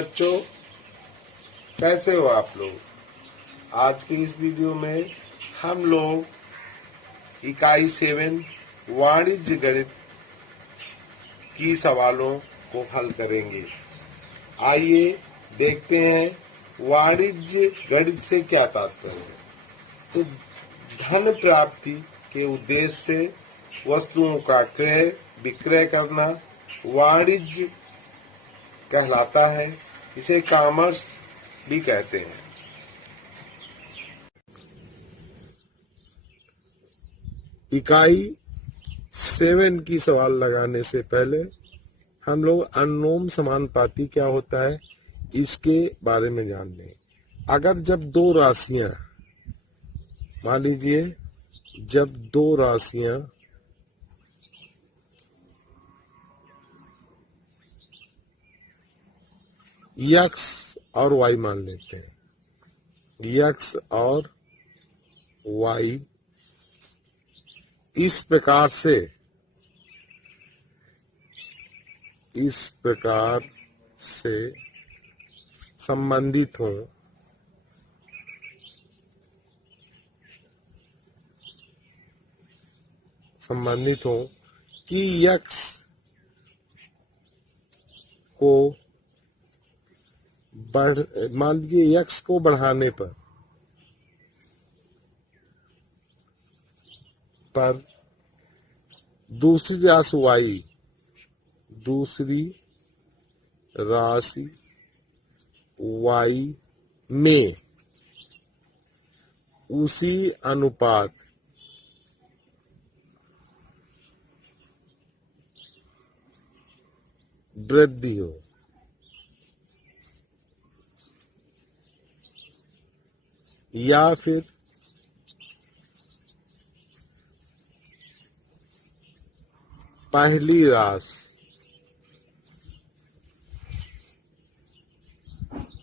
बच्चों, कैसे हो आप लोग। आज की इस वीडियो में हम लोग इकाई 7 वाणिज्य गणित की सवालों को हल करेंगे। आइए देखते हैं वाणिज्य गणित से क्या तात्पर्य है। तो धन प्राप्ति के उद्देश्य से वस्तुओं का क्रय विक्रय करना वाणिज्य कहलाता है। इसे कॉमर्स भी कहते हैं। इकाई 7 की सवाल लगाने से पहले हम लोग अनुलोम समानुपाती क्या होता है इसके बारे में जान लें। अगर जब दो राशियां, मान लीजिए जब दो राशियां x और y मान लेते हैं, x और y इस प्रकार से संबंधित हो कि x को मान लीजिए x को बढ़ाने पर दूसरी राशि y में उसी अनुपात वृद्धि हो, या फिर पहली राशि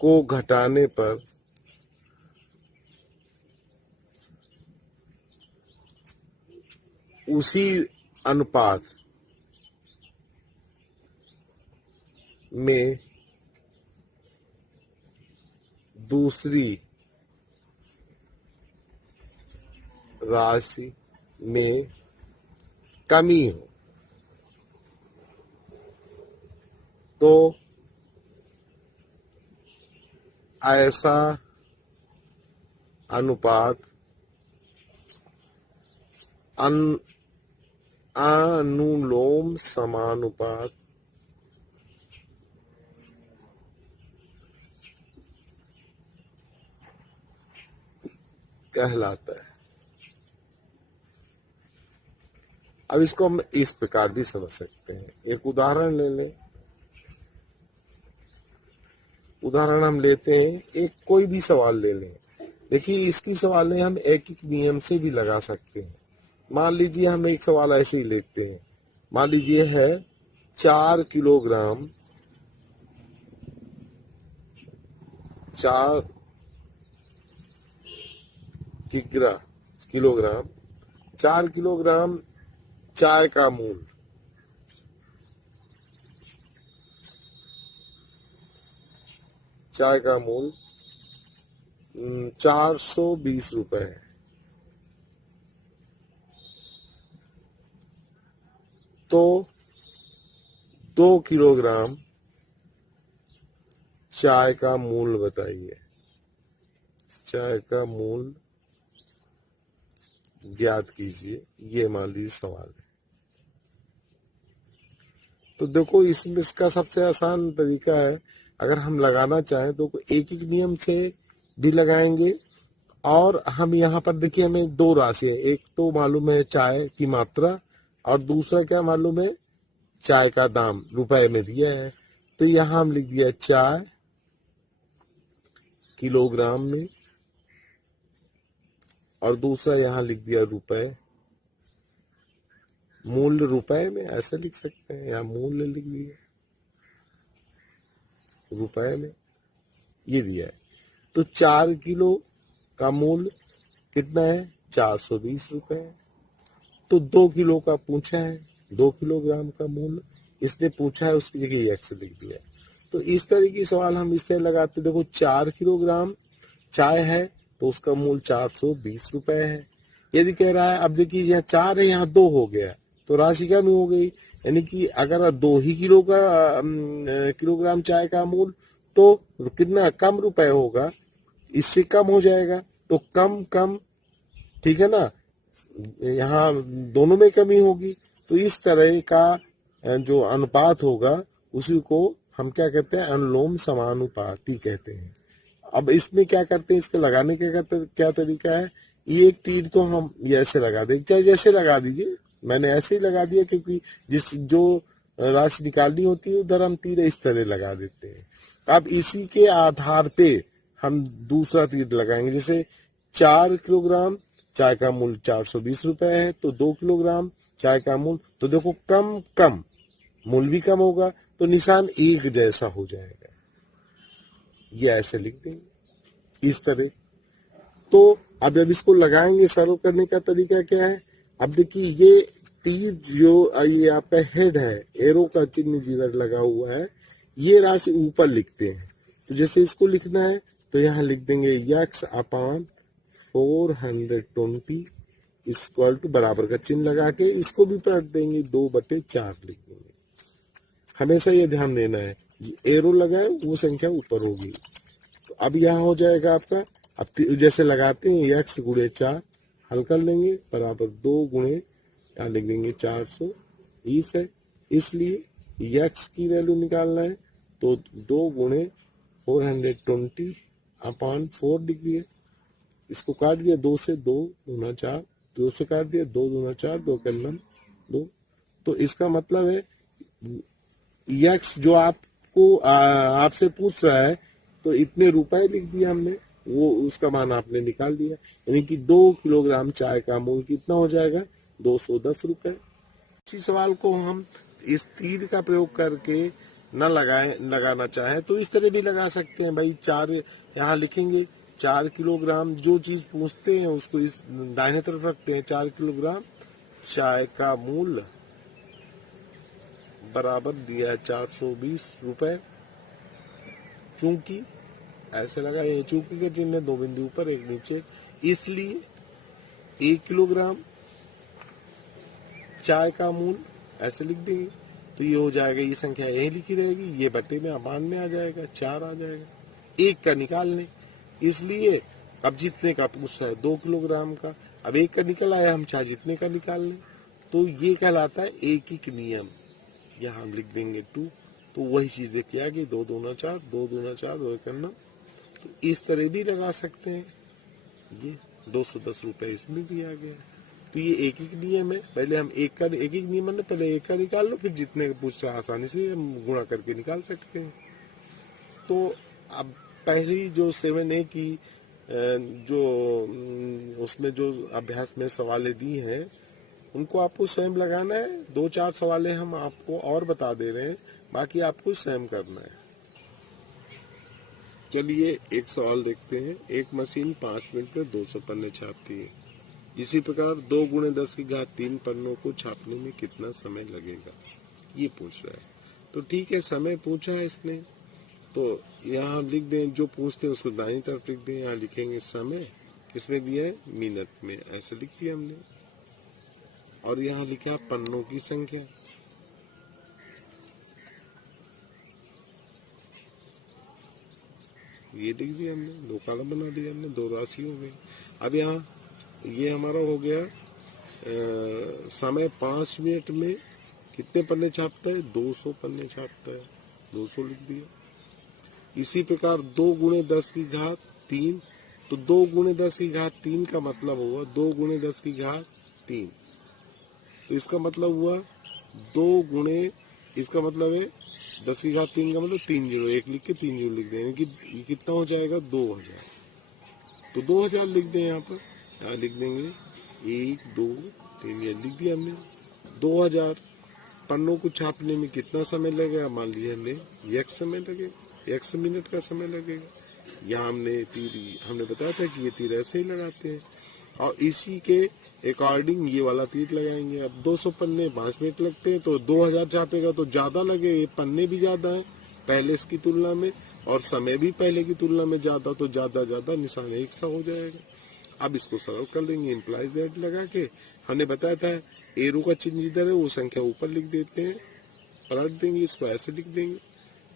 को घटाने पर उसी अनुपात में दूसरी राशि में कमी हो, तो ऐसा अनुपात अनुलोम समानुपात कहलाता है। अब इसको हम इस प्रकार भी समझ सकते हैं। एक उदाहरण ले लें। उदाहरण हम लेते हैं, एक कोई भी सवाल ले लें। देखिए, इसकी सवालें हम एक एक नियम से भी लगा सकते हैं। मान लीजिए हम एक सवाल ऐसे ही लेते हैं। मान लीजिए है 4 किलोग्राम 4 किलोग्राम चाय का मूल्य 420 रुपए है। तो 2 किलोग्राम चाय का मूल्य बताइए। चाय का मूल्य ज्ञात कीजिए, ये मान लीजिए सवाल है। तो देखो, इसमें इसका सबसे आसान तरीका है, अगर हम लगाना चाहें तो एक एक नियम से भी लगाएंगे। और हम यहाँ पर देखिए, हमें दो राशि है, एक तो मालूम है चाय की मात्रा और दूसरा क्या मालूम है, चाय का दाम रुपए में दिया है। तो यहाँ हम लिख दिया चाय किलोग्राम में और दूसरा यहाँ लिख दिया रुपए, मूल्य रुपए में ऐसा लिख सकते हैं, या मूल्य लिख दिया रुपए में, ये दिया है। तो 4 किलो का मूल्य कितना है, 420 रुपए है। तो 2 किलो का पूछा है, 2 किलोग्राम का मूल्य इसने पूछा है, उसकी जगह x लिख दिया। तो इस तरह की सवाल हम इस तरह लगाते, देखो 4 किलोग्राम चाय है तो उसका मूल्य 420 रुपए है। यदि कह रहा है, अब देखिए यहाँ 4 है, यहाँ 2 हो गया तो राशि कम हो गई, यानी कि अगर 2 ही किलोग्राम चाय का मूल्य तो कितना कम रुपए होगा, इससे कम हो जाएगा, तो कम कम, ठीक है ना, यहाँ दोनों में कमी होगी। तो इस तरह का जो अनुपात होगा उसी को हम क्या कहते हैं, अनुलोम समानुपाती कहते हैं। अब इसमें क्या करते हैं, इसको लगाने का क्या तरीका है, ये एक तीर तो हम ऐसे लगा देंगे, चाहे जैसे लगा दीजिए, मैंने ऐसे ही लगा दिया क्योंकि जो राशि निकालनी होती है उधर हम तीर इस तरह लगा देते हैं। अब इसी के आधार पे हम दूसरा तीर लगाएंगे, जैसे 4 किलोग्राम चाय का मूल्य 420 रुपए है तो 2 किलोग्राम चाय का मूल्य, तो देखो कम कम मूल्य भी कम होगा तो निशान एक जैसा हो जाएगा, ये ऐसे लिख देंगे इस तरह। तो अब जब इसको लगाएंगे, सरल करने का तरीका क्या है, अब देखिए ये तीर जो ये आपका हेड है, एरो का चिन्ह जिधर लगा हुआ है, ये राशि ऊपर लिखते हैं। तो जैसे इसको लिखना है तो यहाँ लिख देंगे x अपान 420 इक्वल टू बराबर का चिन्ह लगा के इसको भी पलट देंगे, 2/4 लिख देंगे। हमेशा ये ध्यान देना है, एरो लगाए वो संख्या ऊपर होगी। तो अब यहाँ हो जाएगा आपका, अब जैसे लगाते हैं x गुणे 4 हल कर लेंगे बराबर 2 गुणे यहाँ लिख देंगे 420 है, इसलिए x की वैल्यू निकालना है तो 2 गुणे 420 अपान 4 डिग्री है, इसको काट दिया 2 से, 2 दूना 4, 2 से काट दिया 2 दूना 4, 2 का 2। तो इसका मतलब है x जो आपको आपसे पूछ रहा है तो इतने रुपए लिख दिया हमने, वो उसका मान आपने निकाल दिया, यानी कि 2 किलोग्राम चाय का मूल्य कितना हो जाएगा, 210 रुपए। इसी सवाल को हम इस तीर का प्रयोग करके न लगाना चाहे तो इस तरह भी लगा सकते हैं भाई। 4 यहाँ लिखेंगे, 4 किलोग्राम जो चीज पूछते हैं उसको इस दाहिने तरफ रखते हैं, 4 किलोग्राम चाय का मूल्य बराबर दिया है 420 रुपए। चूंकि ऐसे लगाए, चूंकि के चिन्ह 2 बिंदु ऊपर 1 नीचे, इसलिए 1 किलोग्राम चाय का मूल्य ऐसे लिख देंगे तो ये हो जाएगा, ये संख्या यही लिखी रहेगी, ये बटे में अपान में आ जाएगा, 4 आ जाएगा। 1 का निकाल लें, इसलिए अब जितने का पूछ रहा है 2 किलोग्राम का, अब 1 का निकल आया, हम चाहे जितने का निकाल लें, तो ये कहलाता है एकीक नियम। यहाँ हम लिख देंगे 2, तो वही चीज देखिए आ गई, 2 दूना 4, 2 दूना 4, 2 करना, तो इस तरह भी लगा सकते हैं। ये 210 रुपए इसमें भी आ गया। तो ये एक एक नियम है, पहले हम एक नियम है, पहले एक का निकाल लो, फिर जितने का पूछ रहा है आसानी से हम गुणा करके निकाल सकते हैं। तो अब पहली जो 7A की जो उसमें जो अभ्यास में सवालें दी हैं उनको आपको स्वयं लगाना है। 2-4 सवालें हम आपको और बता दे रहे हैं, बाकी आपको स्वयं करना है। चलिए एक सवाल देखते हैं। एक मशीन 5 मिनट में 200 पन्ने छापती है। इसी प्रकार 2 गुणे 10 की घात 3 पन्नों को छापने में कितना समय लगेगा, ये पूछ रहा है। तो ठीक है, समय पूछा है इसने, तो यहाँ लिख दें, जो पूछते हैं उसको दाईं तरफ लिख दें। यहाँ लिखेंगे समय, किसमें दिया है, मिनट में, ऐसे लिख दिया हमने। और यहाँ लिखा पन्नों की संख्या, ये लिख दिया हमने, 2 कॉलम बना दिया हमने, 2 राशि हो गई। अब यहाँ ये हमारा हो गया समय 5 मिनट में कितने पन्ने छापता है, 200 पन्ने छापता है, 200 लिख दिया। इसी प्रकार 2 गुणे 10 की घात 3, तो 2 गुणे 10 की घात 3 का मतलब हुआ 2 गुणे 10 की घात 3, तो इसका मतलब हुआ 2 गुणे, इसका मतलब है 10 की घात 3 का मतलब 3 जीरो, 1 लिख के 3 जीरो लिख दें, कि कितना हो जाएगा, 2000। तो 2000 लिख दें, यहाँ पर यहाँ लिख देंगे 1 2 3, ये लिख दिया हमने। 2000 पन्नों को छापने में कितना समय लगेगा, मान लिया हमने एक समय लगेगा, 1 मिनट का समय लगेगा। यहाँ हमने बताया था कि ये तीर ऐसे ही लगाते हैं, और इसी के अकॉर्डिंग ये वाला तीर लगाएंगे। अब 200 पन्ने 5 मिनट लगते हैं, तो 2000 छापेगा तो ज्यादा लगे, ये पन्ने भी ज्यादा है, पहले की तुलना में, और समय भी पहले की तुलना में ज्यादा, तो ज्यादा निशान एक सा हो जाएगा। अब इसको सरल कर देंगे इम्प्लाइज दैट लगा के। हमने बताया था एरो का चिन्ह इधर है, वो संख्या ऊपर लिख देते हैं, पलट देंगे, इसको ऐसे लिख देंगे,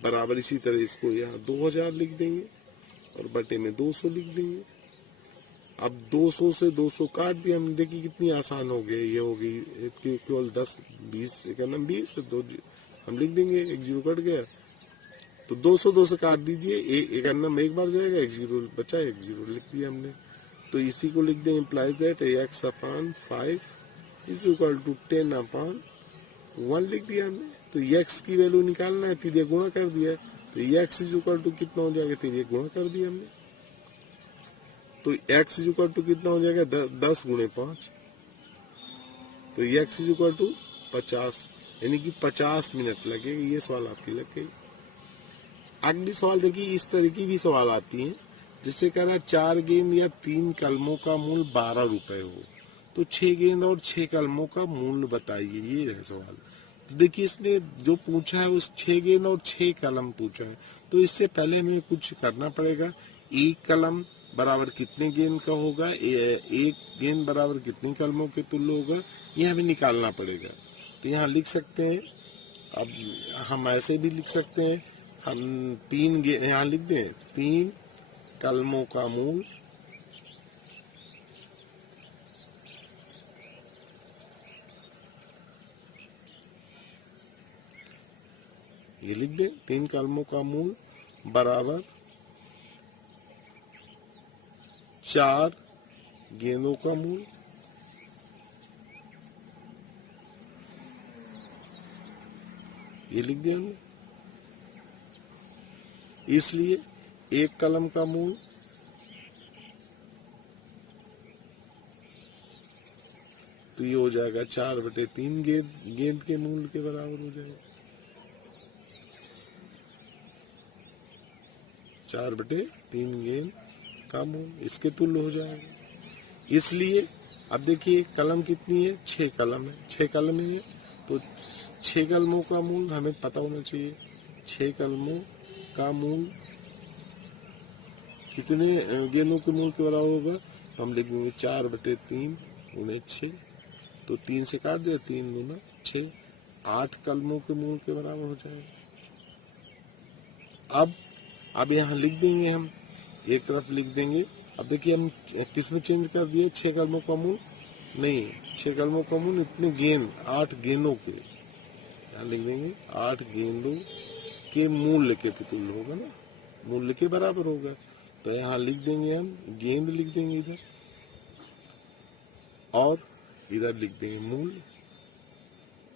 बराबर इसी तरह इसको यहाँ 2000 लिख देंगे और बटे में 200 लिख देंगे। अब 200 से 200 काट दिया हमने, देखिए कितनी आसान हो गई, ये हो गई केवल 10 20 20 दो हम लिख देंगे, एक जीरो कट गया तो 200 से काट दीजिए, एक अन्नम एक बार जाएगा, एक जीरो बचा, एक जीरो लिख दिया हमने। तो इसी को लिख दें implies that x upon 5 is equal to 10 upon 1 लिख दिया हमने। तो x की वैल्यू निकालना है, फिर ये गुणा कर दिया, तो x इज इक्वल टू कितना हो जाएगा, फिर ये गुणा कर दिया हमने, तो x इज इक्वल टू कितना हो जाएगा 10 गुणे 5, तो x इज इक्वल टू 50, यानी कि 50 मिनट लगेगा। ये सवाल आपकी लग गई। अगली सवाल देखिए, इस तरह की भी सवाल आती है, जिससे कह रहा है 4 गेंद या 3 कलमों का मूल्य 12 रुपए हो, तो 6 गेंद और 6 कलमों का मूल्य बताइए। ये है सवाल। तो देखिए इसने जो पूछा है उस 6 गेंद और 6 कलम पूछा है, तो इससे पहले हमें कुछ करना पड़ेगा। एक कलम बराबर कितने गेंद का होगा, एक गेंद बराबर कितनी कलमों के तुल्य होगा, ये हमें निकालना पड़ेगा। तो यहाँ लिख सकते हैं, अब हम ऐसे भी लिख सकते हैं, हम 3 गेंद यहाँ लिख दें, 3 कलमों का मूल ये लिख दें, 3 कलमों का मूल बराबर 4 गेंदों का मूल, ये लिख दिया हमने। इसलिए एक कलम का मूल तो ये हो जाएगा 4/3 गेंद के मूल के बराबर हो जाएगा, 4/3 गेंद का मूल इसके तुल्य हो जाएगा। इसलिए अब देखिए कलम कितनी है, 6 कलम है, 6 कलम है, तो 6 कलमों का मूल हमें पता होना चाहिए। 6 कलमों का मूल कितने गेंदों के मूल के बराबर होगा, तो हम लिख देंगे 4/3 गुणे 6, तो 3 से काट दिया, 3 गुना 6, 8 कलमों के मूल के बराबर हो जाएगा। अब यहाँ लिख देंगे, हम एक तरफ लिख देंगे। अब देखिए हम किस में चेंज कर दिए, 6 कलमों का मूल नहीं, 6 कलमों का मूल इतने गेंद, 8 गेंदों के, यहाँ लिख देंगे 8 गेंदों के मूल्य के तुल्य होगा ना, मूल्य के बराबर होगा। तो यहाँ लिख देंगे हम गेंद लिख देंगे इधर, और इधर लिख देंगे मूल्य।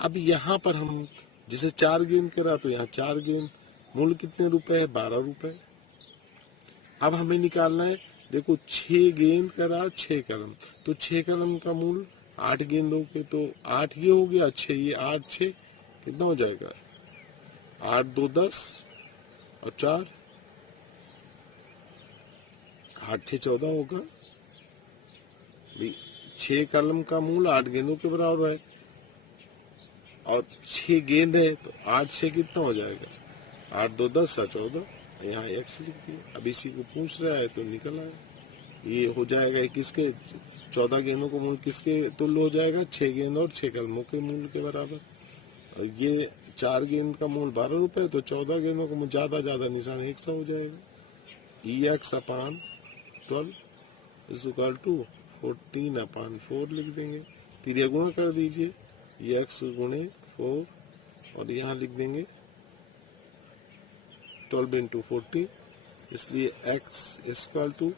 अब यहाँ पर हम जिसे 4 गेंद करा, तो यहाँ 4 गेंद, मूल्य कितने रुपए है, 12 रुपए। अब हमें निकालना है, देखो 6 गेंद करा 6 कलम, तो 6 कलम का मूल्य 8 गेंदों के, तो 8 ये हो गया, 6 ये, 8 6 कितना हो जाएगा, 8 2 10 और 4 8 6 14 होगा। 6 कलम का मूल 8 गेंदों के बराबर है, और 6 गेंद है, तो 8 6 कितना हो जाएगा, 8 2 10 और 14, यहाँ x लिख दिया। अब इसी को पूछ रहा है तो निकल आया, ये हो जाएगा किसके, 14 गेंदों का मूल किसके तुल्य हो जाएगा, 6 गेंद और 6 कलमों के मूल के बराबर। और ये 4 गेंद का मूल 12 रुपए, तो 14 गेंदों का मूल ज्यादा निशान एक सा हो जाएगा। EX upon 12 is equal to 14/4 लिख देंगे, फिर यह गुणा कर दीजिए, x गुणे 4, और यहाँ लिख देंगे 12 × 14, इसलिए x इक्वल टू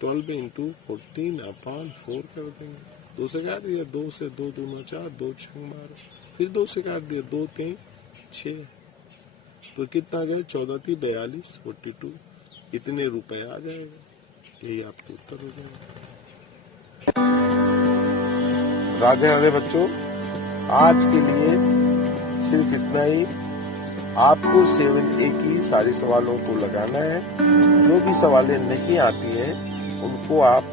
12 × 14/4 कर देंगे। 2 से काट दिया, 2 से 2 दूना 4, 2 6 12, फिर 2 से काट दिया, 2 3 6, तो कितना गया, 14 3 42 42, इतने रुपए आ जाएगा। यही आपका उत्तर हो जाएगा। राधे राधे बच्चों, आज के लिए सिर्फ इतना ही। आपको 7A की सारी सवालों को लगाना है। जो भी सवालें नहीं आती हैं उनको आप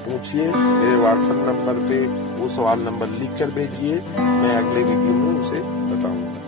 पूछिए, मेरे व्हाट्सएप नंबर पे वो सवाल नंबर लिख कर भेजिए, मैं अगले वीडियो में उसे बताऊंगा।